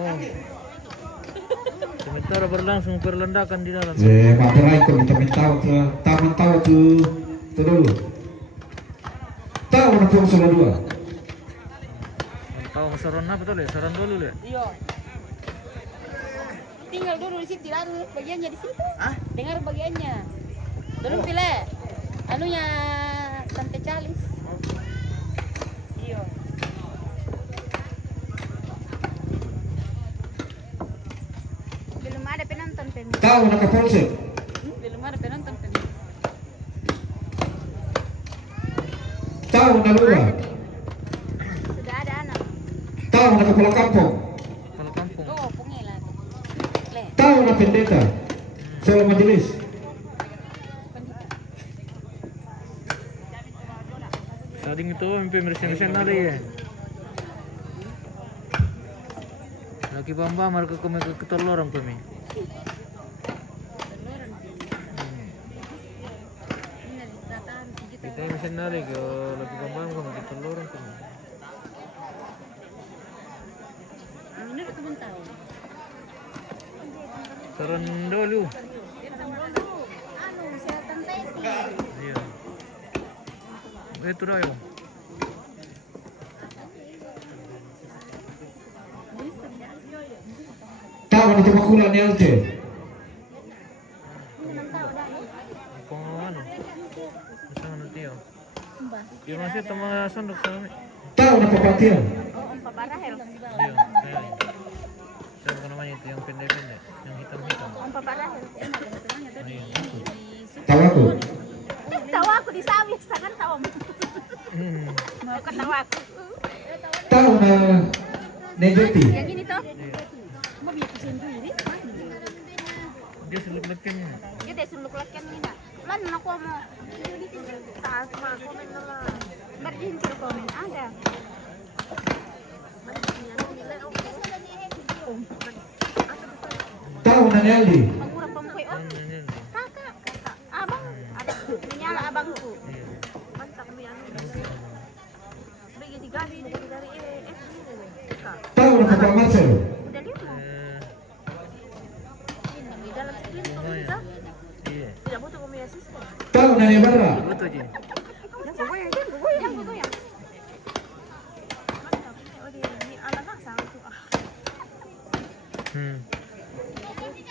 Oh. Sementara berlangsung perlendakan di dalam. Pak Berai kok kita tahu tuh, taman tahu tuh, itu dulu. Tahu nomor 2. Tahu saran apa tuh le? Saran dulu le. Iya. Tinggal dulu di situ, dengar bagiannya di situ. Ah? Dengar bagiannya. Dulu pilih. Anunya Tante Calis. Iya. Belum ada penonton pemis. Tahu nak Kapolsek. Belum ada penonton pemis. Tahu nak lurah. Sudah ada anak. Tahu nak kepala kampung. Kalau kampung. Oh, pengelah. Le. Tahu nak pendeta. Soal majelis. Sading itu mimpi mesin ada ya. Lagi bamba mereka ke ketoloran kami. Kita mesin narik yo lagi bamba kami ketoloran kami. Ini teman tahu. Saran dulu. Anu, saya Tante. Iya. Itu dah yo. Tahu nak Temakulan LT. Pengawan. Masang nanti yo. Di masih teman sandok sama. Tahu nak Papatian. Oh, Om Papa Rahel. Iya. Siapa namanya itu yang pendek-pendek, yang hitam-hitam. Om Papa Rahel. Iya. Tahu aku. Tahu aku di sawit, sangat tahu. Mau ketawa aku. Tahu nak Nejeti. Yang ini toh? Mau biar sendiri. Dia seluk-lekin. Dia deh suluk lakian ini nak. Mana aku mau? Tak mau komen nama. Berjin suruh komen ada. Tahu nak Neldi. Mengurang pemukul. Oh, kakak. Abang. Ada menyala abangku. Mantap kami anu. Bagi digali dari Tahu nak Bapak Marcel. udah lihat mau. Di dalam screen tuh bisa. Iya. Tidak butuh kami asisten. Tahu nak Nebara. Betul je. Yang goyang. Mantap. Oh, ini anak sangat tuh.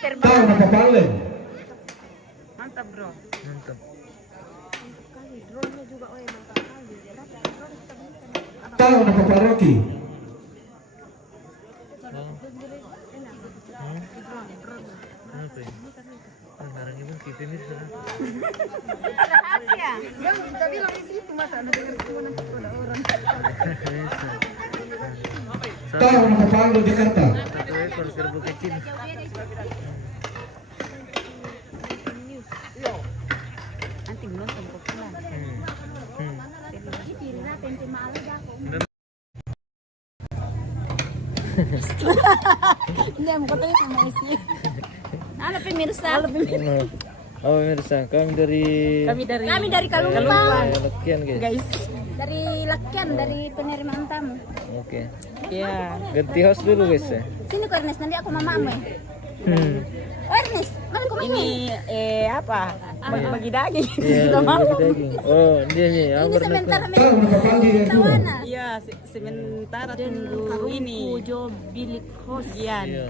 Tahu Terbang. nak Bapak Allen. Mantap, bro. Mantap. Kali drone-nya juga mantap kali. Tahu nak Bapak Rocky. Apa ini? Barang ibu kita ini sudah. Rahasia. Yang kita bilang di situ masa ada dengar semua nanti ada orang. Tahu nak Bapak Aldo Jakarta. Satu ekor serbu kecil. Nanti menonton populer. Hindi mo katanya sama isi. Ano pemirsa? Oh pemirsa, kami Kami dari Kalumpang. Lakian Guys, dari Lakian, dari penerimaan tamu. Oke. Iya. Ganti host dulu guys ya. Sini ko Ernest, nanti aku mamamu ya. Oh Ernest, mana ko Ini apa? Bagi daging. Iya, bagi daging. Oh, dia nih. Ini sementara Tahu nak Bapak Andi yang dua. tawana. Iya, sementara tunggu ini. Jo bilik host. Gian. Iya.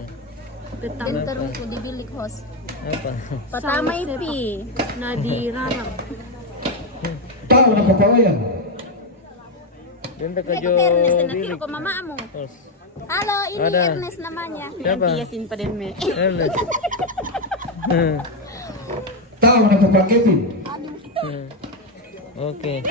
Dan terungku di bilik host. Apa? Pertama Ipi. Nadira. Tahu nak Bapak Wayan. Dia ke Ini Jo aku Ernest, nanti Bilik. aku mamamu. Host. Halo, ini Ada. Ernest namanya. Siapa? Piasin pa din me. Ernest. Tahu nak Bapak Kevin. Oke.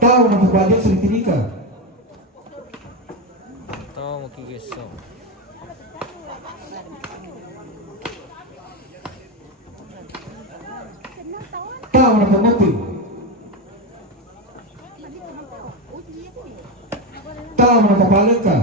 Tahu nak Bapak Adi Sri Tinika. Tahu mau kigeso. Tahu nak Bapak Mopi. Tahu nak Bapak Leka.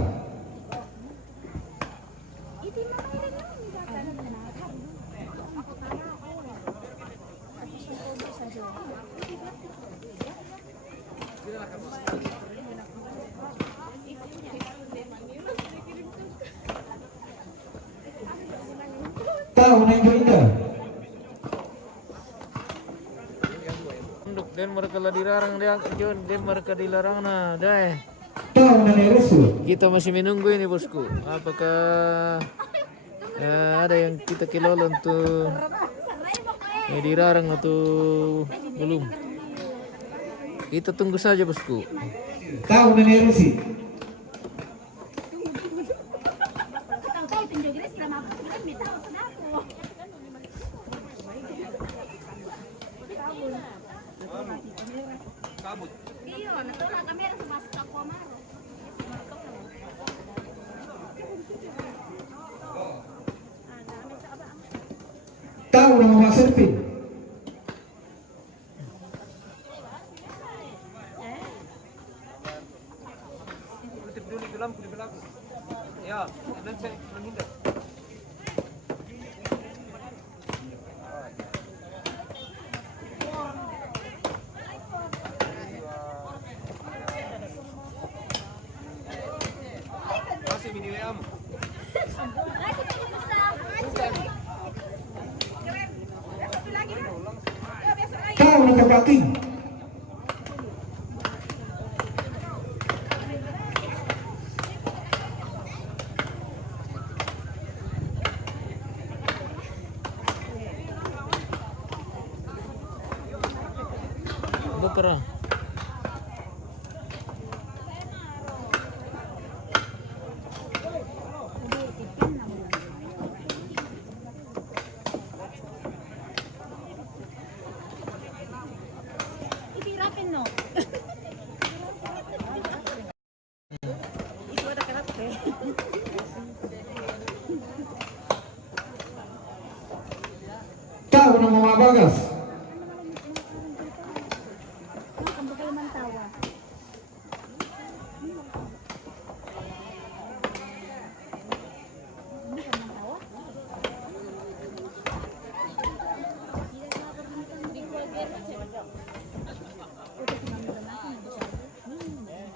Tahu na Injo Indah. Untuk dan mereka lah dilarang dia John, dan mereka dilarang nah, deh. Tahu na Neresu. Kita masih menunggu ini bosku. Apakah ada yang kita kilolon tuh dilarang atau belum? Kita tunggu saja bosku. Tahu na Neresu. Tahu na Mama Serpin. Ya, dan saya menghindar. Masih video kamu. Tahu na Kapaking. Bekerang. Itirapin no. Itu ada karakter. Tahu na Mama Bagas.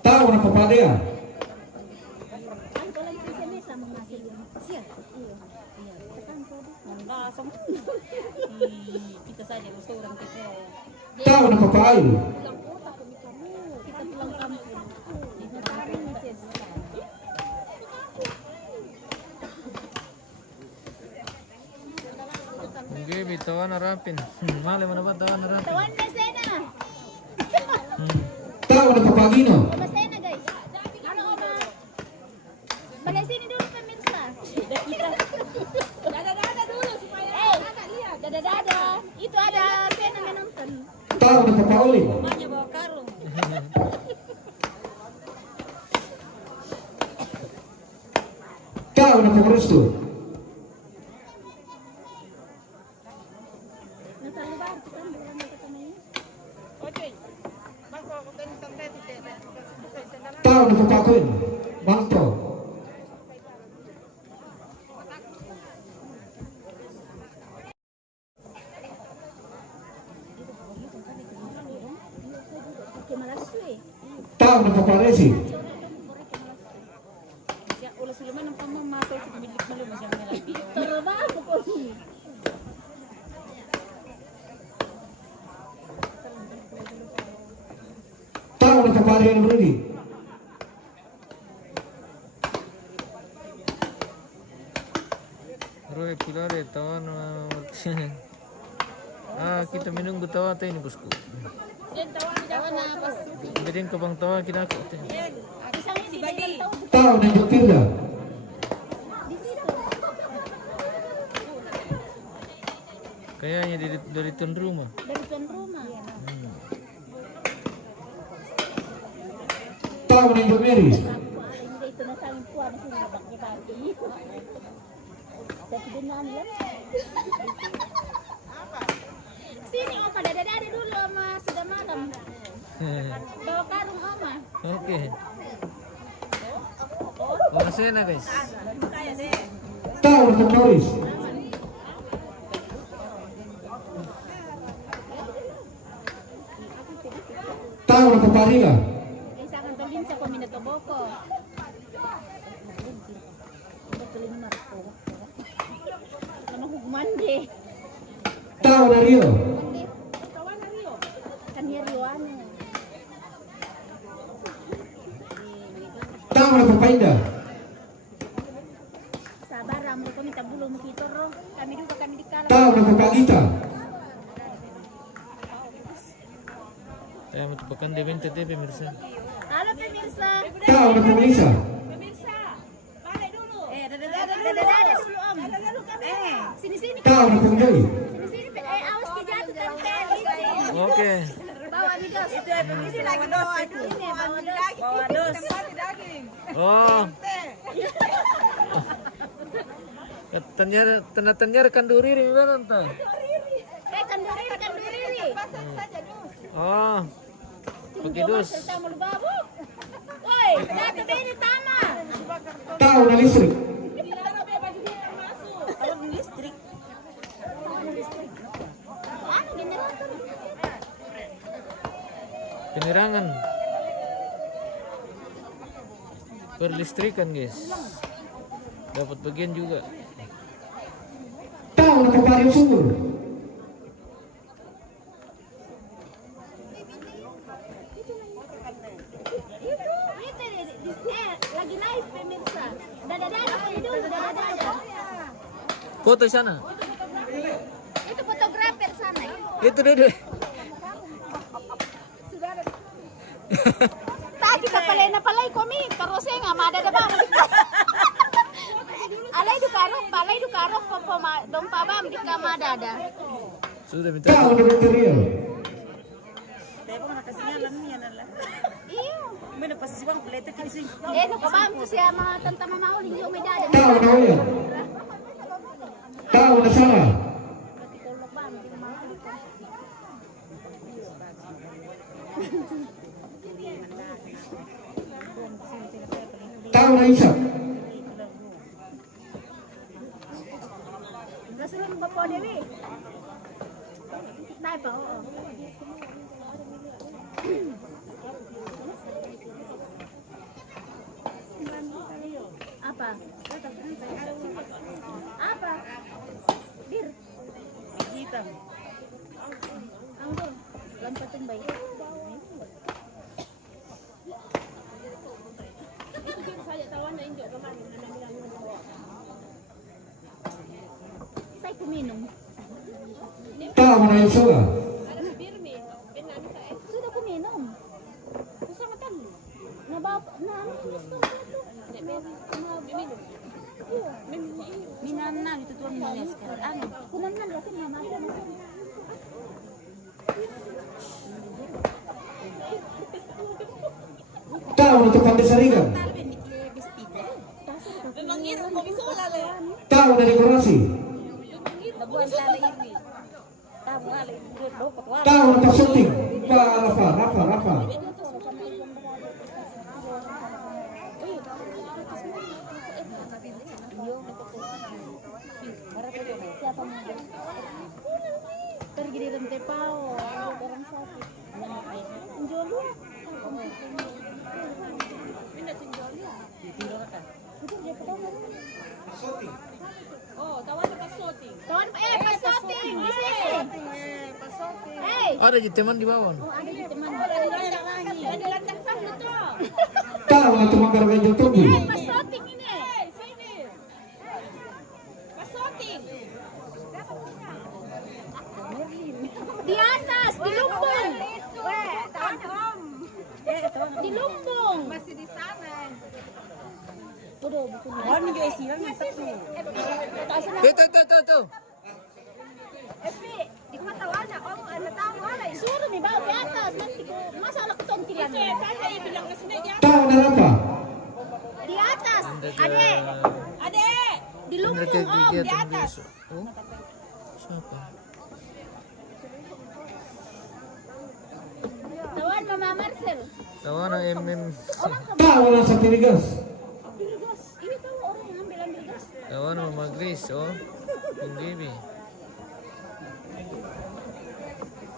Tahu na Papadea. Langsung. Kita saja orang kita. Tahu na Papail. Kita pulang kampung. Oke, bitawan narapin. Mali mana ba tawan narapin? Tawan na sena. Tahu na Papagino. Masena guys. Ano ba? Balay sini dulu pemirsa. Dada dulu supaya kakak lihat. Dada. Itu ada sena menonton. Tahu na Papaulin. Mamanya bawa karung. Tahu na Pangrestu. Tahu na Papakuin. Malto. Tahu na Paparesi. Ya, ulah sudah mana kamu masuk ke bilik belum macam lagi. Trabaho ko. Tahu na Paparian Rudy. Roy Pilare tawan. Kita menunggu tawa ini bosku. Tawan na pas. Bidin ka bang tawa kita ako. Isang si Badi. Tahu na Jokirda. Kayaknya dari tuan rumah. Dari tuan rumah. Tahu na Jomeri. Hindi ito na sa aming kuwan sa mga bakit-bakit. Sa pidunan lang. Sini Oma, dada dulu Oma, sudah malam. Bawa karung Oma. Oke. Oh, sana guys. Tahu na Norris. Tahu na Paparila. Kaysa kang talin sa Paminatoboko. Ano hugma? Tahu na Rio. Kan ya Rioane. Tahu na Papainda. Sabar, mereka minta belum kita roh. Kami juga kami dikalah. Tahu na Papagita. Saya merupakan Devin TT pemirsa. Halo pemirsa. Tahu na Pamelisa. Dada dulu om. Sini. Tahu na Pungjoy. Sini. Awas kejatuh kan. Oke. Bawa nih dos. Ini lagi bawa itu. Ini bawa dos. Oh. Ternyata rekan duri ini benar entah. Kanduri. Oh. Pakai dus. Woi, datu bini tama. Tahu na listrik. Listrik. Anu generator. Penerangan. Perlistrikan guys. Dapat bagian juga. Tahu na Paparium Sumur. Lagi live pemirsa. Dada dulu. Foto sana. Itu fotografer sana. Itu deh. Tadi kapalay na palay komi. Karose nga madada ba? Alay du karok po dong pa ba di ka madada. Sudah minta. Tahu na Dr. Rio. Iyo. Mana pas si bang kulete kini sing. No kabam to siya mga tanta mamauling yung may dada. Tahu na Oya. Tahu na Sarah. Tahu na Isak. Rasulun ba po Dewi? Dai pa oo. Apa? Apa? Bir. Hitam. Anggur. Lampatin bayi. Saya kuminum. Tahu na Yosoga. Sudah kuminum. Usama kan. Nababa na Minana itu tuan minyak sekarang. kunan kasi mama. Tahu na Tupande Sarigan. Tahu na dekorasi. Tahu na pasuting. Rafa. Siapa mau? Pergi di rantai pau, orang sakit. Jual lu. Pindah jual ya. Itu dia pertama. Oh, tawan pasoting. Pasoting. Di sini. Pasoting. Ada di teman di bawah. Oh, ada di teman. Ada lantai sana tuh. Tahu na Tumanggar Ganjil Tugu. Pasoting ini. Sini. Pasoting. Di atas, di lumbung. Di lumbung. Masih di sana. Udah, bukan. Oh ni guys, yang satu. Tuh. Di mata warna, om, tahu mana? Suruh nih bawa di atas, nanti masalah ketontilan. Tahu na Rafa. Di atas, adek, di lumbung om, di atas. Oh. Siapa? Tawan Mama Marcel. Tawana MM. Tahu na Satirigas. Gas, ini tahu orang yang ambil gas. Tawana Mama Grace, oh. Yung baby.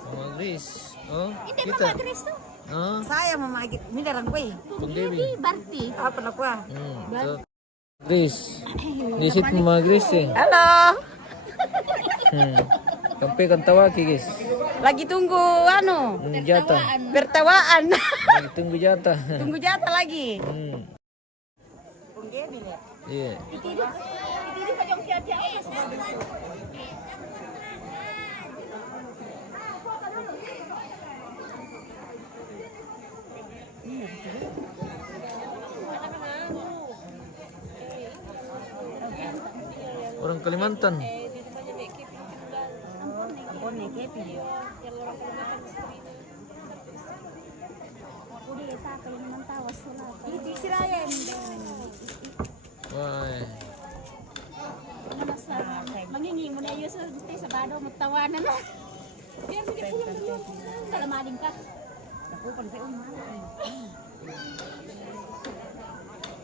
Mama Grace, oh. Hindi Kita. Mama Grace tuh. Oh. Saya mamagi, mindarang ko eh. Yung baby. Ini Barti. Apa na ko ah? So, Grace. Disit Mama Grace eh. Halo. Kampi kan tawaki guys. Lagi tunggu anu, Jatah. pertawaan. Lagi tunggu jatah. Tunggu jatah lagi. Iya. Orang Kalimantan. Wah. Mangingi mo na yun sa Sabado, magtawanan na. Yan, hindi pulang dulu. Kalamaling ka. Ako, pag sa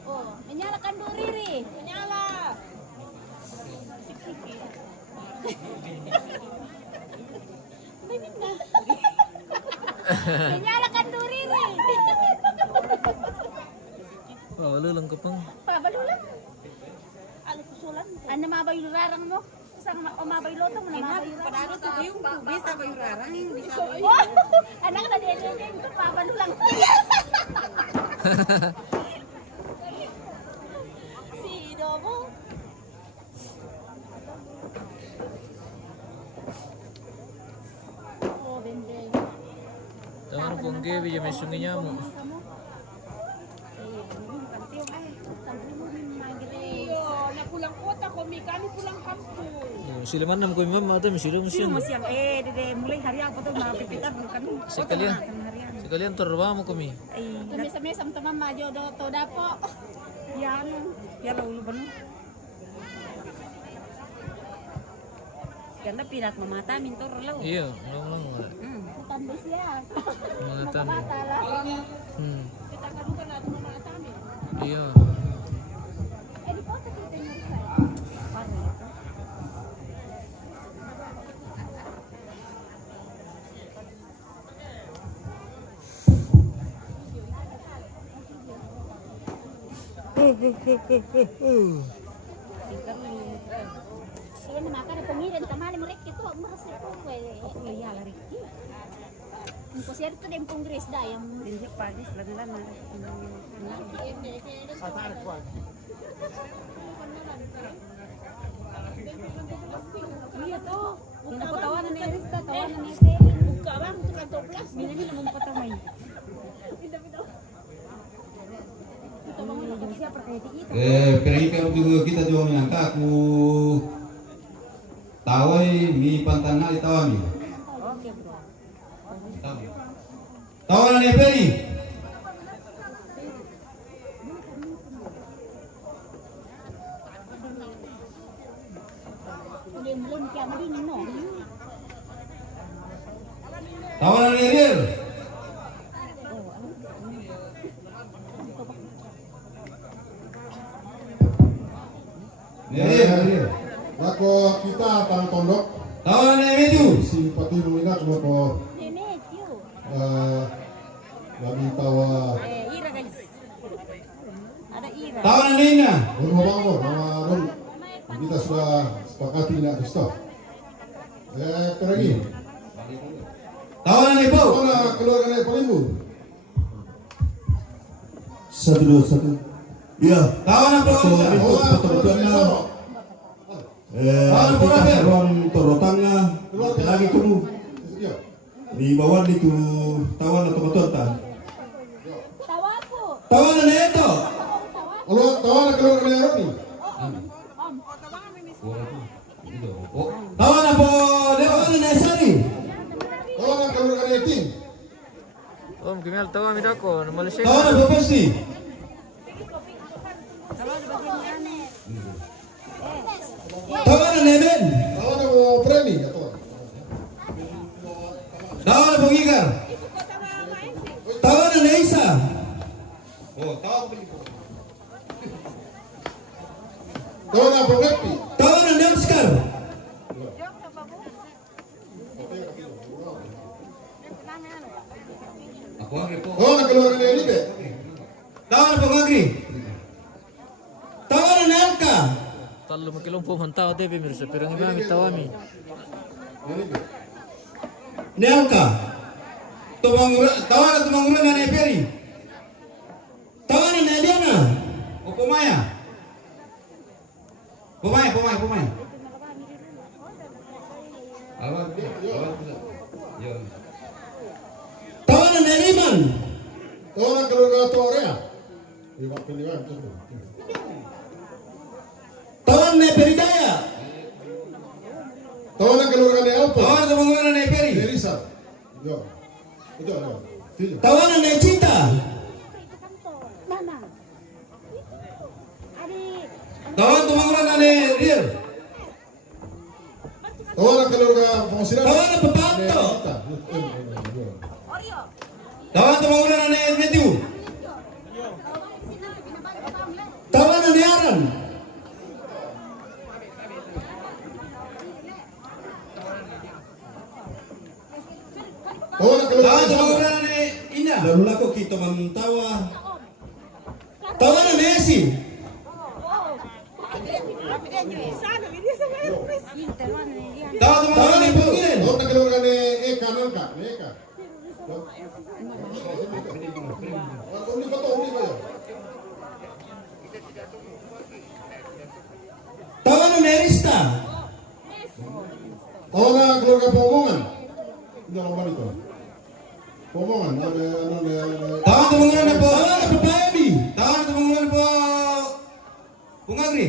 Oh, menyala kan Riri. Menyala. Mainin na. Menyala kan Riri. Wala lang kapang. Pabalulan. Ano kusulan? Ano mabay rarang mo? Isang mabay lotong mo na mabay rarang. Padahal sa yung bisa ba yung rarang yung bisa. Oh, anak na din ito pabalulan. Si Dobo. Oh, bende. Tangan kong gabi may sungi niya mo. Napulang kota ko, kami pulang kampung. Sila man nam ko imam ato sila mo siya. Siang dede mulai hari apa tuh mapipitan bukan. Sekalian terwa mo kami. Mesa-mesa teman maju do to dapo. Yan. Ya lo lu banu. Karena pirat memata mintor lo. Iya, lang. Tambis ya. Mga tami. Kita kadukan na mga tami. Iya. Di kota kita nyari. Sila na makan pengiran tamali mereka itu merasa kue. Oh iya lari. Engko sierto dem kongres da yang Dinjak pagi selan iya tuh. Yung napatawanan ni Arista, tawanan ni Buka bang tukang toplas. Minili na mong patamay. Siapa kayak kita? Perhatikan juga kita juga menyangka aku tawai mi pantana di tawami. Oke bro. Tawanan ni Peri. Udah belum kiamat ini no. Tawanan ni Ariel. Ariel. Lako kita tang tondok Tawanan ni Meju. simpati luminak lako Nenek yuk. labi tawa Ira guys. Ada Ira. Tawanan ni Ina. Don Mabangor nama Don kita sudah sepakati nak stop. Pergi. Tawanan ni Pau. Mana keluarga naik Palimbu? Satu. Iya. Tawanan Pau. Kita seruan torotanga lagi kamu Ya. di bawah itu tawan atau betonta. Tawa aku. Tawan na ito. Kalau tawa nak keluarga naik Roni. Tawanan po. Dewa na Sari. Tawa nak keluarga naik Ting. Om kimel tawa mi dako na Malaysia. Tawanan po Pesti. Tawanan ni Ben. Tawa nak mau Premi atau? Tawanan po Gigar. Tawanan ni Isa. Oh, tawanan po. Tawa nak Prokepi. Tawanan ni Oscar. Ako ang repo. Tawa nak keluarga naik Libe. Tawanan po Magri. Tawanan ni Alka. Talo makilong po man tao debe mirsa pero imam tawa mi. Nealka. Tawanan tumangura na Neperi. Tawanan na Diana. O Pumaya. Pumaya. Tawanan na Liman. Tawanan keluarga Torea. Iba pilihan tu. Tawanan na Peridaya. Tawanan keluarga ni Alto. Tawanan tumangura na Neperi. Elisa. Yo. Itu. Tiga. Tawanan na Cinta. Mana? Adik. Tawanan tumangura na Riel. Tawanan keluarga pengusiran. Tawanan Papanto. Tawanan tumangura na Matthew. Tawanan na Aran. Tawanan keluarga Tawanan Isabel. tumangura na Ina. Lalu lako kita mantawa. Tawanan na Esi. Tawanan na Pangilin. Tawanan keluarga ni Eka Nangka. Ni Eka. Uni ba to? Uni ba yun? Tawanan na Erista. Tawanan keluarga Pomomongan. Hindi lang ba nito? Pomomongan. Tawanan tumangura na po. Tawanan na Papayami. Tawanan tumangura na po. Pungagri.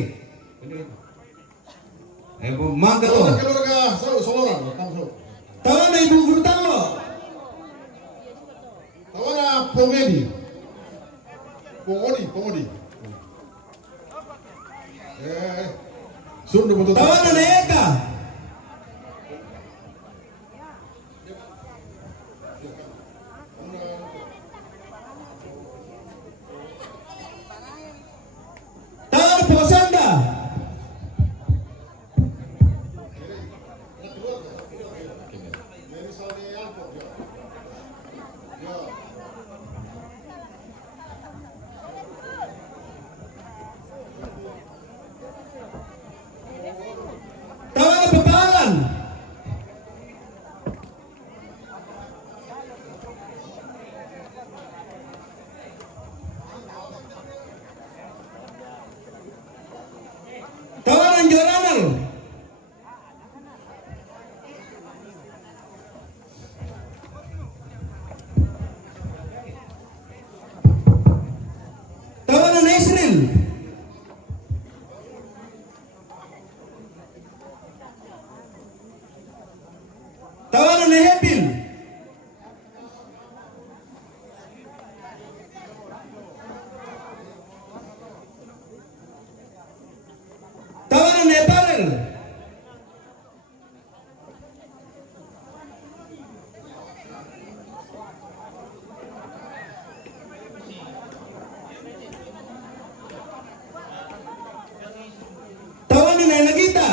Mangga to. Tawanan keluarga Soloran. Tawanan na Ibu Gurutalo. Tawanan Pongedi. Pongodi. Suruh betul. Tawanan na Eka. Tawanan po Sanda. Tawanan Papalan. Tawanan Joranal. Tawanan Israel. Tawanan na Hepil. Tawanan na Epalel. Tawanan na Nagita.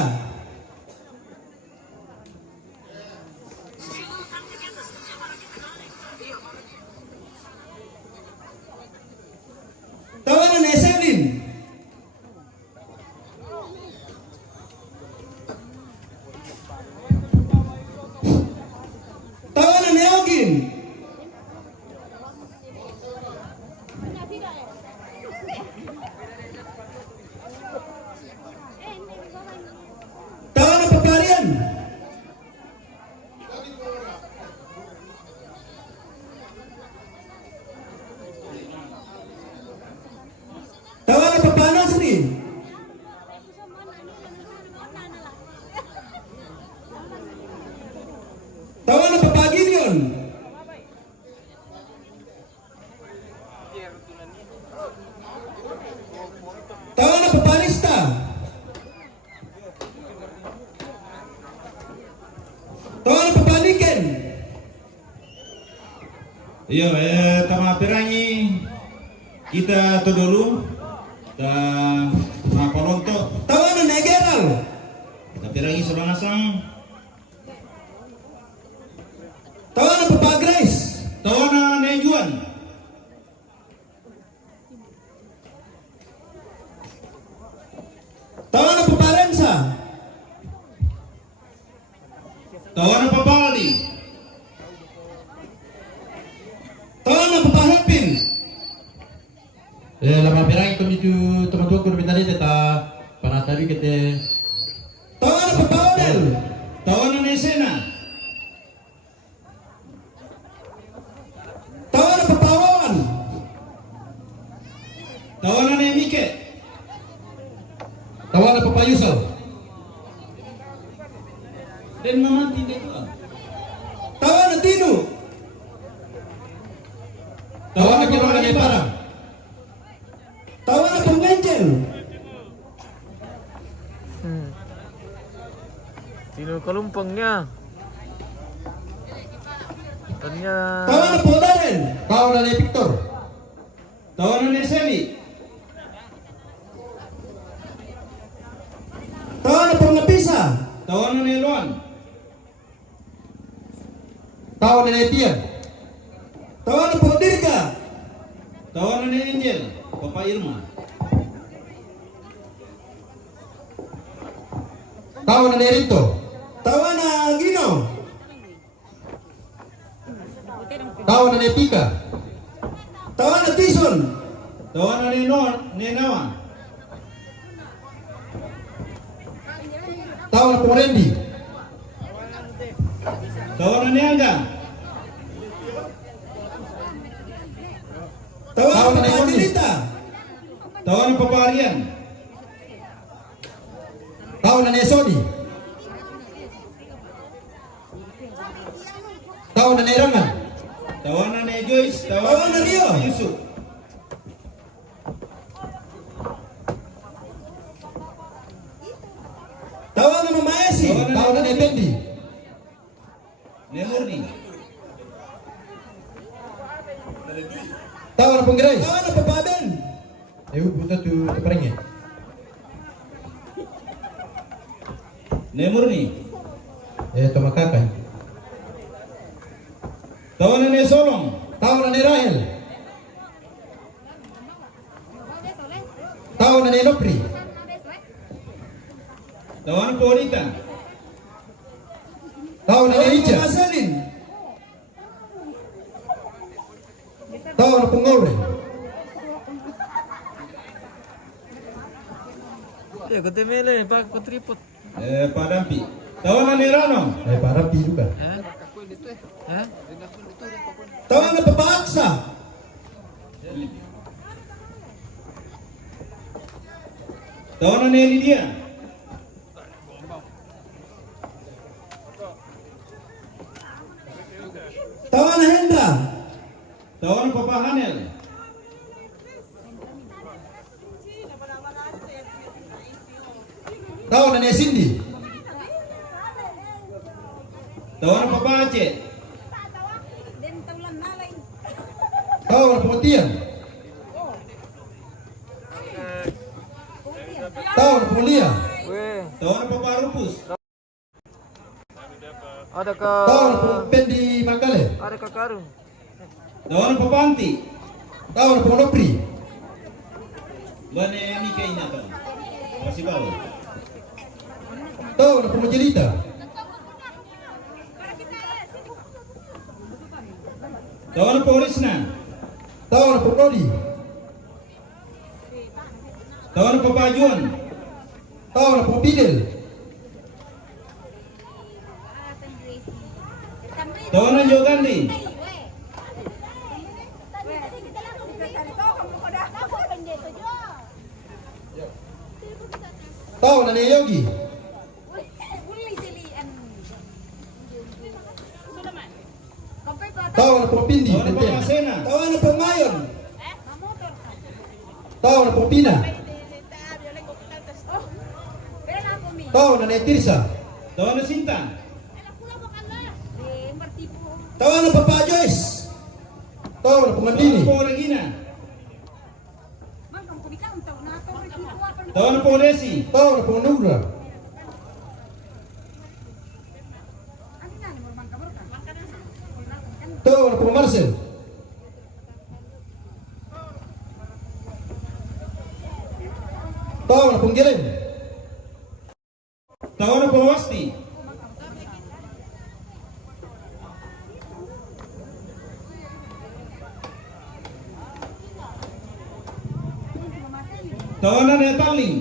Tawanan na Eselin. Tawanan na Eugene. Tawanan na Paparian. Tawanan na Papanasri. Tawanan na Papagilion. Tawanan na Papanista. Tawanan na Papaliken. Iya, tama pirangi kita to dulu. Ta makolonto. Tawanan na Geral. Kita pirangi sebangasang. Tawanan na Papagrais. Tawanan na Juan. Tawanan na Paparensa. Tawanan pa Baldi. Tawanan pa Hepin. Lama pirang itu itu teman-teman kudu minta dite ta panatabi kete. Tawanan pa Paudel. Tawanan ni Sena. Tawanan pa Pawan. Tawanan ni Mike. Tawanan pa Yusuf. Dan mama tidak itu. Tawanan Tino. Tawanan kita ni parang. Tawanan pa Benjel. Sino kalumpangnya? Tanya. Tawanan pa Darren. Tawanan ni Victor. Tawanan ni Sally. Tawanan pa Napisa. Tawanan ni Luan. Tawanan ni Etienne. Tawanan pa Dirga. Tawanan ni Angel. Papa Irma. Tawanan ni Rito. Tawanan Gino. Tawanan ni Tika. Tawanan Tison. Tawanan ni Nawa. Tawanan pa Randy. Tawanan ni Angga. Tawanan Tawanan ni pa Yoni. Angelita. Tawanan pa Parian. Tawanan ni Sony. Tawanan ni Rangan. Tawanan ni Joyce. Tawanan ni Rio. Yusuf. Tawanan Mama Esi. Tawanan ni Fendi. Nemurni. Tawanan pa Grace. Tawanan pa Paben. Buta tu parangnya. Nemurni. Toma kakak. Tawanan ni Solong. Tawanan ni Rahel. Tawanan ni Nopri. Tawanan pa Wanita. Tawanan ni Richa. Masalin. Tawanan pa Ngore. Ya, kau temele, pak kau tripod. Padampi. Tawanan ni Rano. Para pi juga. Hah? Hah? Tawanan pa Paksa. Tawanan ni Lydia. Tawanan Hendra. Tawanan pa Hanel. Tawanan ni Cindy. Tawanan pa Aceh. Tawanan pa Tian. Tawanan pa Lia. Weh, Tawanan pa Rupus. ada ke? Tawanan pa Pendi Makale. Ada ke karung? Tawanan pa Panti. Tawanan pa Nopri. Bane ni kayaknya to. Masih bawa. Tawanan pa Majelita. Tawanan pa Orisna. Tawanan pa Nodi. Tawanan pa Pajuan. Tawanan pa Pidel. Tawanan Jogandi. Tawanan ni Yogi. Tawanan pa Pindi. Tawanan pa Masena. Tawanan pa Mayon. Tawanan pa Pina. Tawanan ni Tirsa. Tawanan Sinta. Tawanan pa Joyce. Tawanan pa Mandini. Tawanan pa Regina. Tawanan pa Desi. Tawanan pa Nugra. Tawanan pa Marcel. Tawanan pa Gelen. Tawanan pa Wasti. ni Tarling.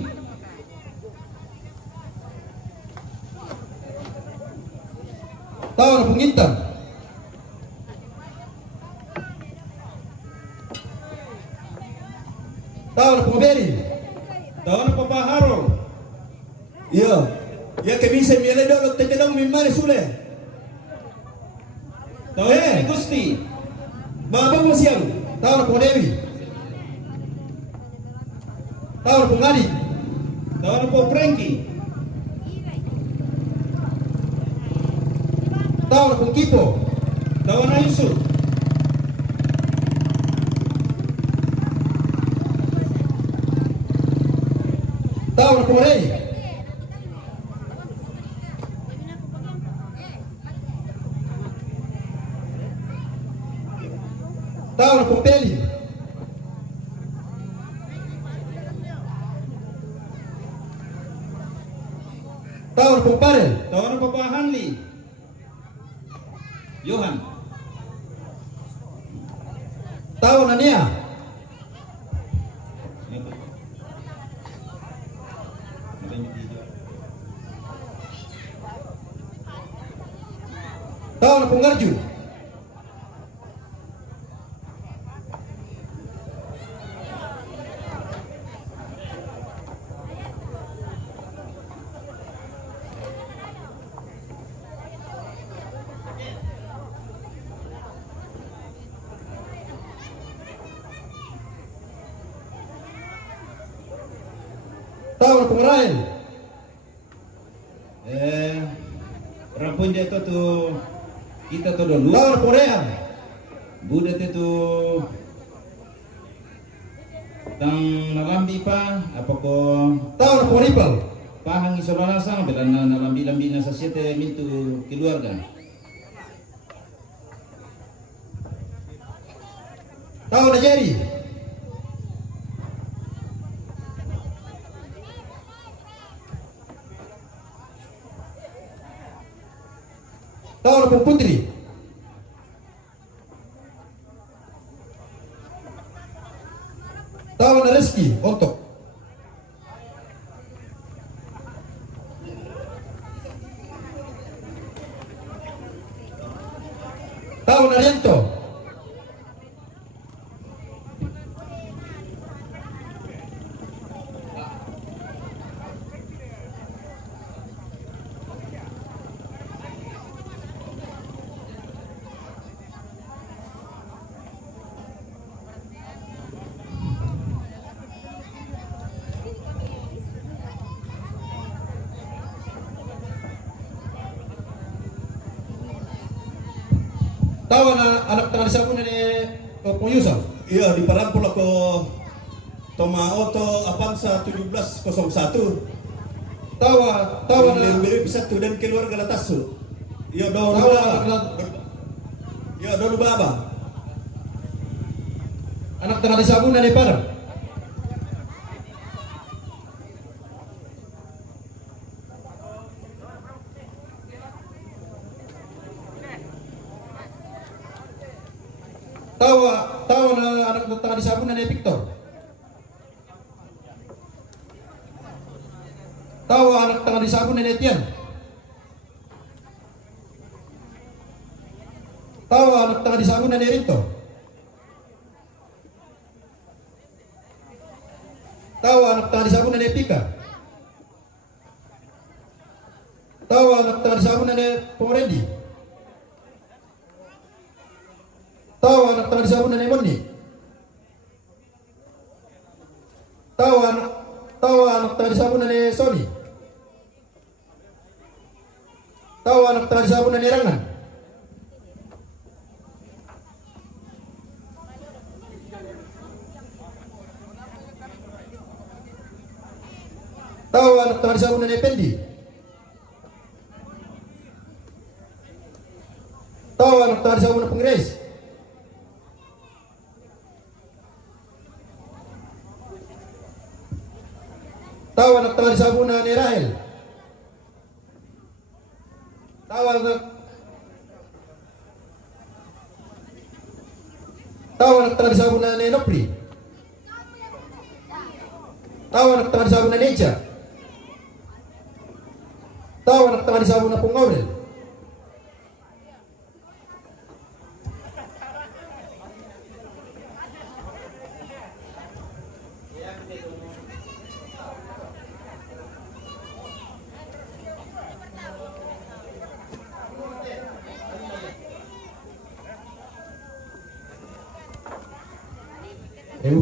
Tahu na Pungintan. Tahu na Pumaberi. Tahu na Papaharo. Iya. Ya kebisa mi ala dolo tetedong mi mare sule. Tahu na Gusti. Baba mo siyang. Tahu na Pumadewi. Tahu na Pungadi. Tahu na po Frankie. Tahu na Pungkipo. Tahu na Yusuf. Tahu na Pumarei. Tahu na Pumpeli. Tahu na Pumparel. Tahu na Papa Hanli. Johan. Tahu na Nia. Tahu na Punggarjun. Tahu na Pungarain. Rampun dia tu kita tu dulu. Tahu na Pungarehan. Budak itu tang nalambi pa apa ko Tahu na Pungaripal. pahang isolana sang bila na nalambi na sa siete mintu keluarga. Tahu na Jerry. Tahu na Putri. Tahu na Reski Ontok. Tahu na Rianto. Tahu na anak tengah disabun ni Pengyusang. Iya, di Parampol ako Toma Auto Avanza 1701. Tahu na Beli satu dan keluarga Latasu. Iya, tahu dulu na baba. Iya, dulu baba. anak tengah disabun ni Padang. Tahu na anak tengah disabun ni Victor. Tahu anak tengah disabun ni Etienne. Tahu anak tengah disabun ni Rito. Tahu anak tengah disabun ni Pika. Tahu anak tengah disabun ni Pomorendi. Tahu anak tengah disabun ni Moni. Tahu anak tengah disabun ni Sony. Tahu anak tengah disabun ni Rangan. Tahu anak tengah disabun ni Pendi. Tahu anak tengah disabun ni Pengres. Tahu anak tengah disabun ni Rahel. Tahu anak tengah disabun ni Nopri. Tahu anak teman sabun Indonesia? Tahu anak teman sabun Apung Gabriel?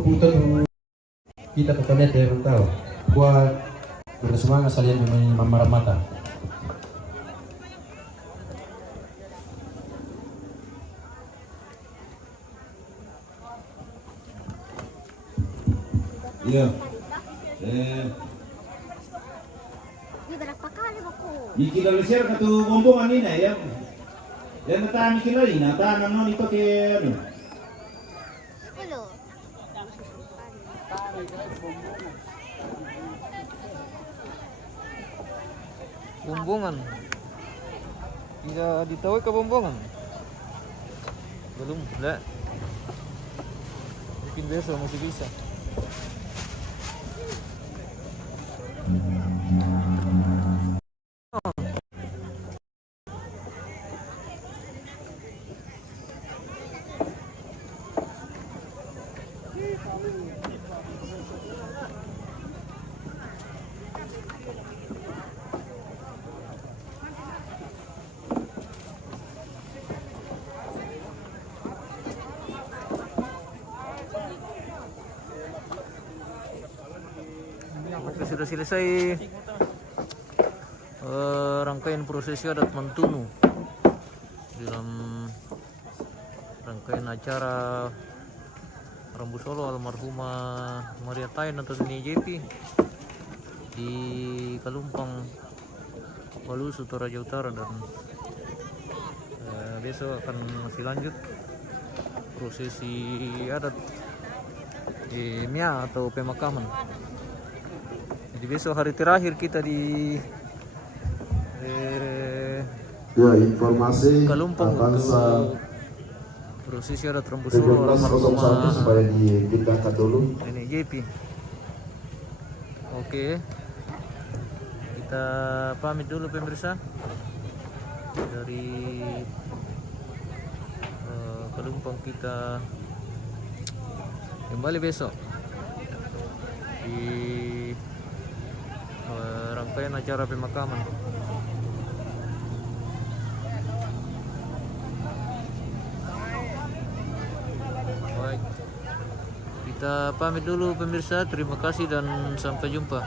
Puto dulu kita ke planet ya tahu buat bersemangat salian dengan mamaran mata. Iya. Ini berapa kali aku? Iki dalam share katu bombongan ini ya. Yang natahan iki lagi, natahan non itu ke ano. 10. Bumbungan. Tidak ditahu ke bumbungan. Belum, enggak. Mungkin besok masih bisa. Oke, sudah selesai rangkaian prosesi adat Mantunu dalam rangkaian acara Rambu Solo almarhumah Maria Tain atau Nini JP di Kalumpang, Walusu, Toraja Utara, dan besok akan masih lanjut prosesi adat di Mia atau pemakaman. Jadi besok hari terakhir kita di informasi Kalumpang untuk prosesi adat Rambu Solo 1701 almarhumah supaya dipindahkan dulu. Nenek JP. Oke, kita pamit dulu pemirsa dari Kalumpang. Kita kembali besok di rangkaian acara pemakaman. Baik, kita pamit dulu pemirsa. Terima kasih dan sampai jumpa.